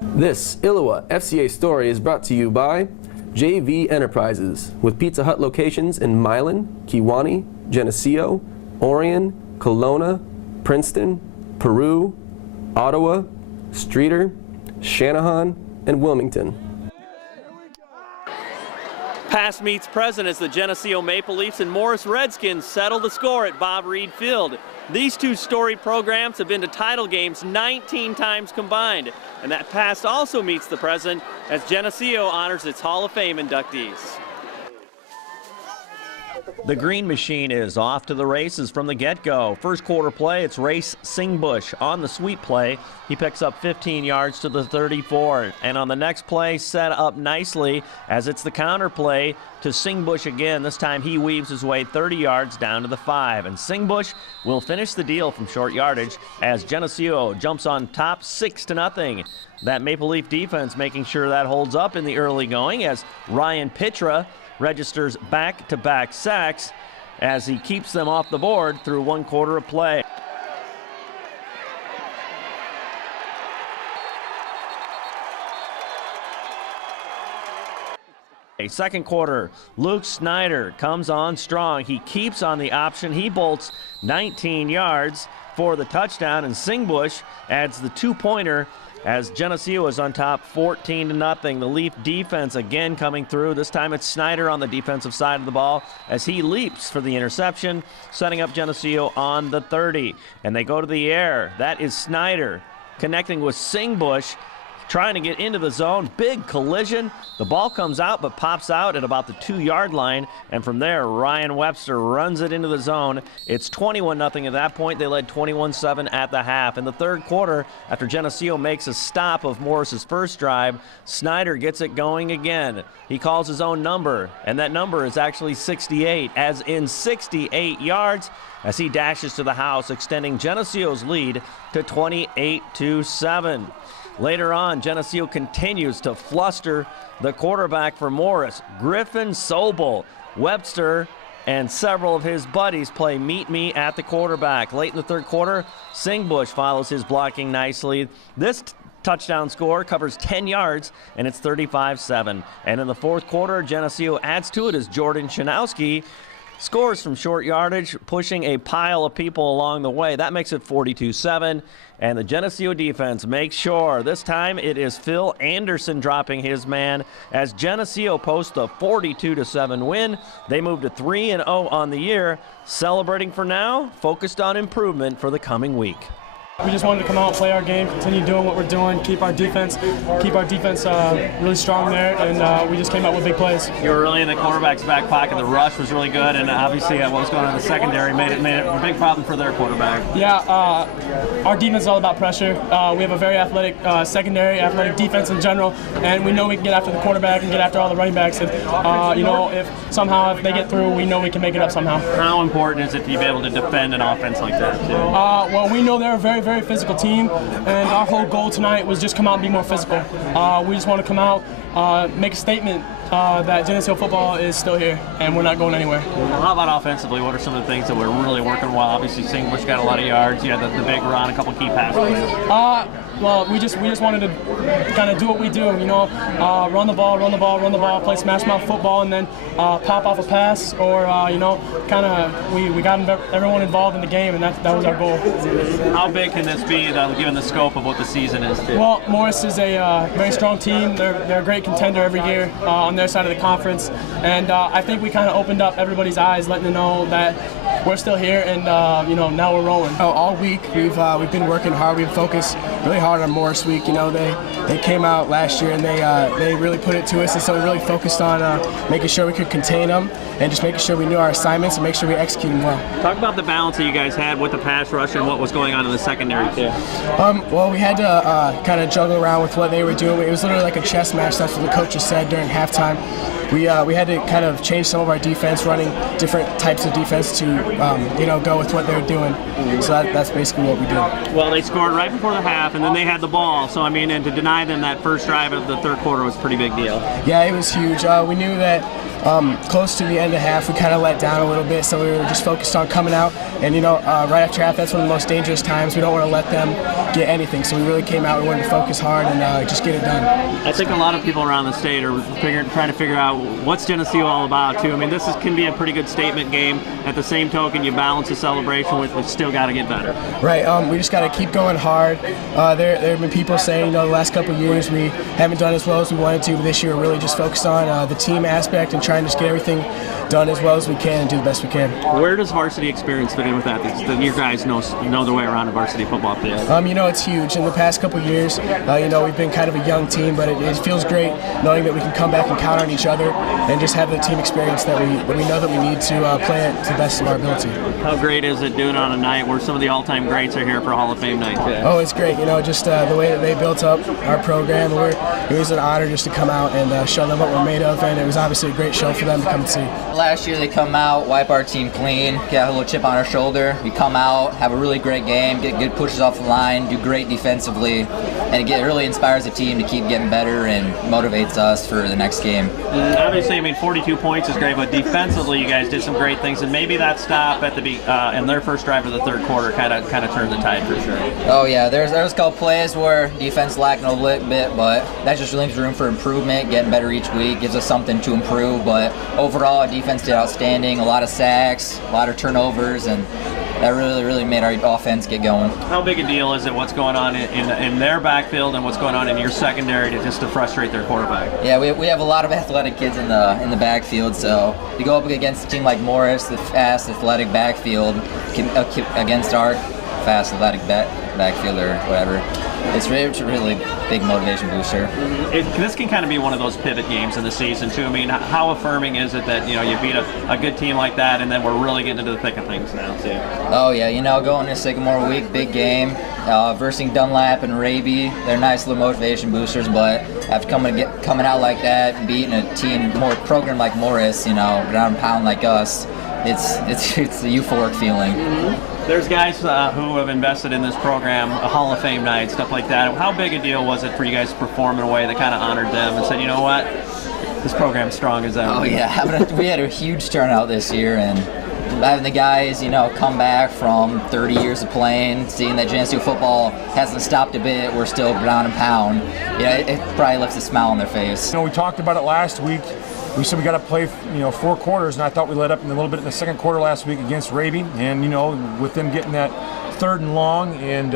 This ILLOWA FCA story is brought to you by JV Enterprises, with Pizza Hut locations in Milan, Kewanee, Geneseo, Orion, Kelowna, Princeton, Peru, Ottawa, Streator, Channahon, and Wilmington. Past meets present as the Geneseo Maple Leafs and Morris Redkins settle the score at Bob Reed Field. These two storied programs have been to title games 19 times combined, and that past also meets the present as Geneseo honors its Hall of Fame inductees. The Green Machine is off to the races from the get-go. First quarter play, it's Rayce Singbush on the sweep play. He picks up 15 yards to the 34. And on the next play, set up nicely as it's the counter play to Singbush again. This time he weaves his way 30 yards down to the 5. And Singbush will finish the deal from short yardage as Geneseo jumps on top 6-0. That Maple Leaf defense making sure that holds up in the early going as Ryan Pitra registers back-to-back sacks as he keeps them off the board through 1 quarter of play. A second quarter, Luke Snyder comes on strong. He keeps on the option. He bolts 19 yards for the touchdown, and Singbush adds the 2-pointer as Geneseo is on top 14-0. The Leaf defense again coming through. This time it's Snyder on the defensive side of the ball as he leaps for the interception, setting up Geneseo on the 30. And they go to the air. That is Snyder connecting with Singbush, trying to get into the zone. Big collision. The ball comes out but pops out at about the 2-yard line, and from there Ryan Webster runs it into the zone. It's 21-0 at that point. They led 21-7 at the half. In the third quarter, after Geneseo makes a stop of Morris's first drive, Snyder gets it going again. He calls his own number, and that number is actually 68, as in 68 yards, as he dashes to the house, extending Geneseo's lead to 28-7. Later on, Geneseo continues to fluster the quarterback for Morris. Griffin Sobel, Webster, and several of his buddies play meet me at the quarterback. Late in the third quarter, Singbush follows his blocking nicely. This touchdown score covers 10 yards, and it's 35-7. And in the fourth quarter, Geneseo adds to it as Jordan Chanowski scores from short yardage, pushing a pile of people along the way. That makes it 42-7, and the Geneseo defense makes sure. This time it is Phil Anderson dropping his man as Geneseo posts a 42-7 win. They move to 3-0 on the year, celebrating for now, focused on improvement for the coming week. We just wanted to come out and play our game, continue doing what we're doing, keep our defense really strong there, and we just came out with big plays. You were really in the quarterback's back pocket. The rush was really good, and obviously what was going on in the secondary made it a big problem for their quarterback. Yeah, our defense is all about pressure. We have a very athletic secondary, athletic defense in general, and we know we can get after the quarterback and get after all the running backs. And if they get through, we know we can make it up somehow. How important is it to be able to defend an offense like that too? Well, we know they're a very physical team, and our whole goal tonight was just come out and be more physical. We just want to come out, make a statement that Geneseo football is still here, and we're not going anywhere. Well, how about offensively? What are some of the things that we're really working well? Obviously, Singbush got a lot of yards. You had the big run, a couple key pass plays. Well, we just wanted to kind of do what we do, run the ball, play smash mouth football, and then pop off a pass, or we got everyone involved in the game, and that was our goal. How big can this be, given the scope of what the season is? Well, Morris is a very strong team. They're a great contender every year on their side of the conference, and I think we kind of opened up everybody's eyes, letting them know that we're still here, and now we're rolling. All week we've been working hard. We've focused really hard on Morris week. They came out last year and they really put it to us, and so we really focused on making sure we could contain them and just making sure we knew our assignments and make sure we executed them well. Talk about the balance that you guys had with the pass rush and what was going on in the secondary too. Well, we had to kind of juggle around with what they were doing. It was literally like a chess match. That's what the coaches said during halftime. We had to kind of change some of our defense, running different types of defense to go with what they were doing. So that's basically what we did. Well, they scored right before the half, and then they had the ball. So, and to deny them that first drive of the third quarter was a pretty big deal. Yeah, it was huge. We knew that close to the end of half, we kind of let down a little bit, so we were just focused on coming out. And right after half, that's one of the most dangerous times. We don't want to let them get anything, so we really came out. We wanted to focus hard and just get it done. I think a lot of people around the state are trying to figure out what's Geneseo all about too. I mean, this can be a pretty good statement game. At the same token, you balance the celebration with still got to get better. Right. We just got to keep going hard. There have been people saying, the last couple of years we haven't done as well as we wanted to, but this year we're really just focused on the team aspect and trying to just get everything done as well as we can and do the best we can. Where does varsity experience fit in with that? You guys know their way around a varsity football field. It's huge. In the past couple of years, we've been kind of a young team, but it feels great knowing that we can come back and count on each other and just have the team experience that we know that we need to play it to the best of our ability. How great is it doing it on a night where some of the all-time greats are here for Hall of Fame night too? Oh, it's great. Just the way that they built up our program. It was an honor just to come out and show them what we're made of, and it was obviously a great show for them to come and see. Last year they come out, wipe our team clean, get a little chip on our shoulder. We come out, have a really great game, get good pushes off the line, do great defensively, and it really inspires the team to keep getting better and motivates us for the next game. Obviously, 42 points is great, but defensively you guys did some great things, and maybe that stop at in their first drive of the third quarter kind of turned the tide for sure. Oh yeah, there's a couple plays where defense lacking a little bit, but that just leaves room for improvement, getting better each week, gives us something to improve. But overall, our defense did outstanding. A lot of sacks, a lot of turnovers, and that really made our offense get going. How big a deal is it what's going on in their backfield and what's going on in your secondary to frustrate their quarterback? Yeah, we have a lot of athletic kids in the backfield, so to go up against a team like Morris, the fast athletic backfield, against our fast athletic backfield or whatever, it's a really big motivation booster. This can kind of be one of those pivot games in the season too. I mean, how affirming is it that you beat a good team like that, and then we're really getting into the thick of things now too? Oh yeah, going into Sycamore week, big game, versing Dunlap and Raby. They're nice little motivation boosters, but after coming out like that, and beating a team more program like Morris, ground and pound like us, it's a euphoric feeling. There's guys who have invested in this program, a Hall of Fame night, stuff like that. How big a deal was it for you guys to perform in a way that kind of honored them and said, you know what, this program's strong as ever? Oh yeah, we had a huge turnout this year, and having the guys, come back from 30 years of playing, seeing that Geneseo football hasn't stopped a bit, we're still ground and pound. It probably lifts a smile on their face. We talked about it last week. We said we got to play, 4 quarters, and I thought we let up a little bit in the second quarter last week against Raby. And with them getting that 3rd and long and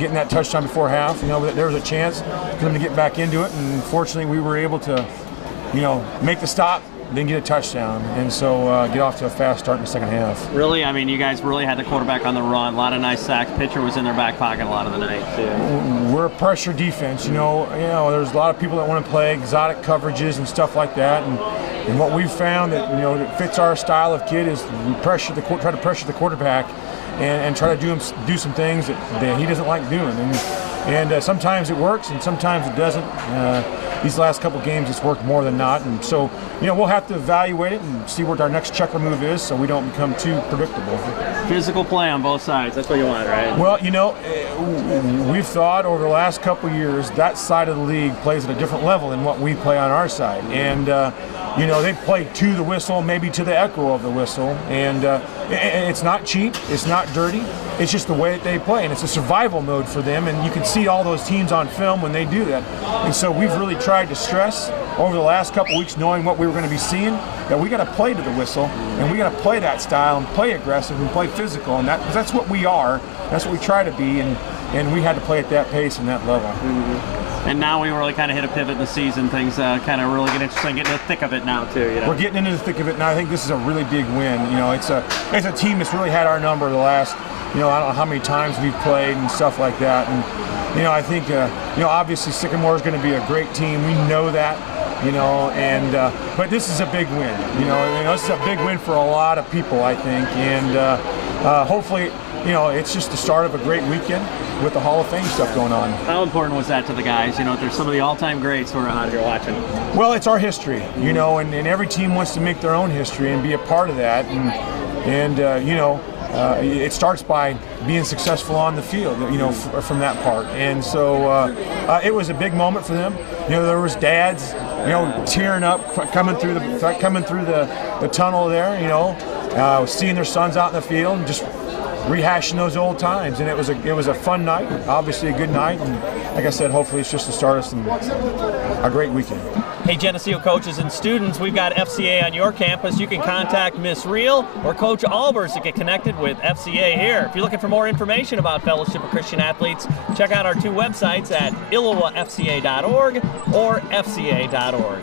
getting that touchdown before half, there was a chance for them to get back into it. And fortunately, we were able to, make the stop, then get a touchdown, and so get off to a fast start in the second half. Really, you guys really had the quarterback on the run. A lot of nice sacks. Pitcher was in their back pocket a lot of the night too. We're a pressure defense. There's a lot of people that want to play exotic coverages and stuff like that, and what we've found that fits our style of kid is we try to pressure the quarterback and try to do some things that he doesn't like doing, and sometimes it works and sometimes it doesn't. These last couple games it's worked more than not, and so we'll have to evaluate it and see what our next checker move is so we don't become too predictable. Physical play on both sides, that's what you want, right? Well, we've thought over the last couple years that side of the league plays at a different level than what we play on our side, and they play to the whistle, maybe to the echo of the whistle, and it's not cheap, it's not dirty, it's just the way that they play, and it's a survival mode for them, and you can see all those teams on film when they do that. And so we've really tried to stress over the last couple weeks, knowing what we were going to be seeing, that we got to play to the whistle, and we got to play that style and play aggressive and play physical, and that's what we are, that's what we try to be, and we had to play at that pace and that level. And now we really kind of hit a pivot in the season. Things kind of really get interesting, getting in the thick of it now too. We're getting into the thick of it, and I think this is a really big win. It's a team that's really had our number the last, I don't know how many times we've played and stuff like that. And I think obviously Sycamore is going to be a great team. We know that. But this is a big win. This is a big win for a lot of people, I think, and hopefully, it's just the start of a great weekend with the Hall of Fame stuff going on. How important was that to the guys? There's some of the all-time greats who are out here watching. Well, it's our history, and every team wants to make their own history and be a part of that, and it starts by being successful on the field, you know, from that part. And so it was a big moment for them. You know, there was dads, you know, tearing up, coming through the tunnel there, you know, seeing their sons out in the field and just rehashing those old times. And it was a fun night, obviously a good night. And like I said, hopefully it's just the start of a great weekend. Hey, Geneseo coaches and students, we've got FCA on your campus. You can contact Miss Reel or Coach Albers to get connected with FCA here. If you're looking for more information about Fellowship of Christian Athletes, check out our 2 websites at illowafca.org or fca.org.